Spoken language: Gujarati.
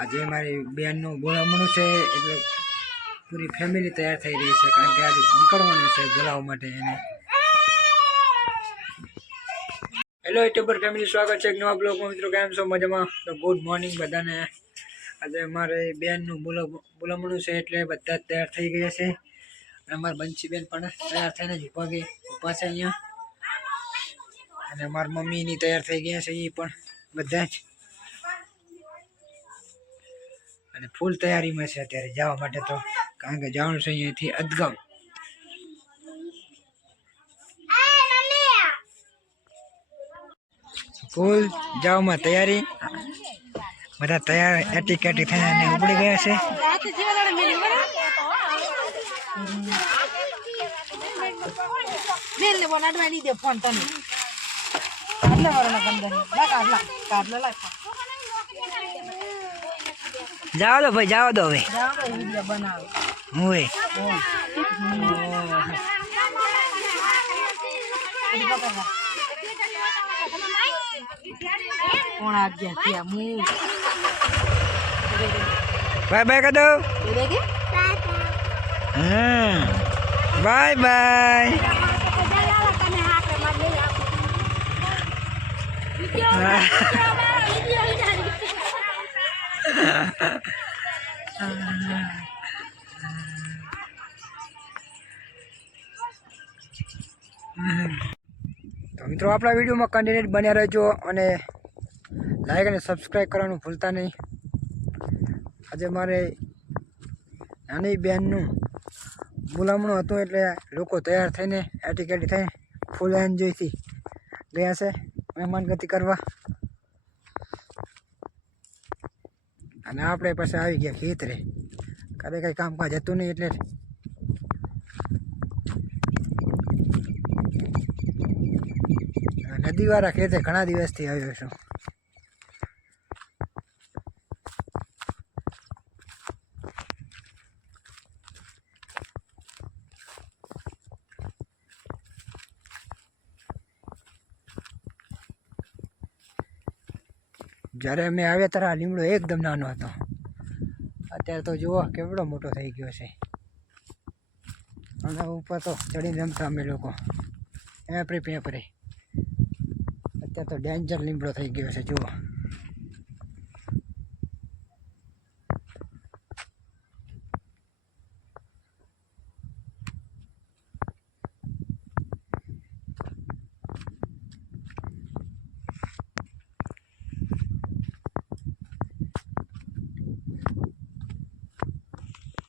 આજે મારી બેનનું બોલાવવાનું છે, એટલે પૂરી ફેમિલી તૈયાર થઈ રહી છે, કારણ કે આજે નીકળવાનું છે બોલાવવા માટે એને. હેલો યુટ્યુબર ફેમિલી સ્વાગત છે એક નવા બ્લોગમાં મિત્રો, કેમ છો? મજામાં? તો ગુડ મોર્નિંગ બધાને. આજે મારે બેનનું બોલો બોલાવવાનું છે, એટલે બધા જ તૈયાર થઈ ગયા છે. અને અમારા બંસીબેન પણ તૈયાર થઈને જ ઊભા ગઈ ઊભા છે અહીંયા. અને મારા મમ્મીની તૈયાર થઈ ગયા છે એ પણ બધા જ. અને ફૂલ તૈયારીમાં છે અત્યારે જવા માટે તો. કારણ કે જવાનું છે અહીંયાથી અદગમ. ફૂલ જવામાં તૈયારી. બધા તૈયાર, એટી કેટી થઈને ઉપડી ગયા છે. મેલ ને બોન દે ફોન તને. આટલા વાળા ગંદર લા કાઢલા કાઢલા લા જાવ દો ભાઈ જાવ દો હવે જાવ ભાઈ વિડિયો બનાવ હું એ કોણ આ ગયા ત્યાં મુ બાય બાય કરી દો એ કે હા બાય બાય તો મિત્રો, આપણા વિડીયોમાં કન્ટિન્યુ બન્યા રહેજો અને લાઈક અને સબસ્ક્રાઈબ કરવાનું ભૂલતા નહીં. આજે મારે નાની બહેનનું બોલામણું હતું એટલે લોકો તૈયાર થઈને એટીકેટી થઈ ફૂલ એન્જોયથી ગયા છે, મહેમાનગતિ કરવા. અને આપણે પાસે આવી ગયા ખેતરે. કરે કંઈ કામકાજ હતું નહીં એટલે. નદીવાળા ખેતરે ઘણા દિવસથી આવ્યો છું. જ્યારે અમે આવ્યા ત્યારે આ લીમડો એકદમ નાનો હતો. અત્યારે તો જુઓ કેવડો મોટો થઈ ગયો છે. અને ઉપર તો ચડીને રમતા અમે લોકો. એપરે પેપરે. અત્યારે તો ડેન્જર લીમડો થઈ ગયો છે, જુઓ.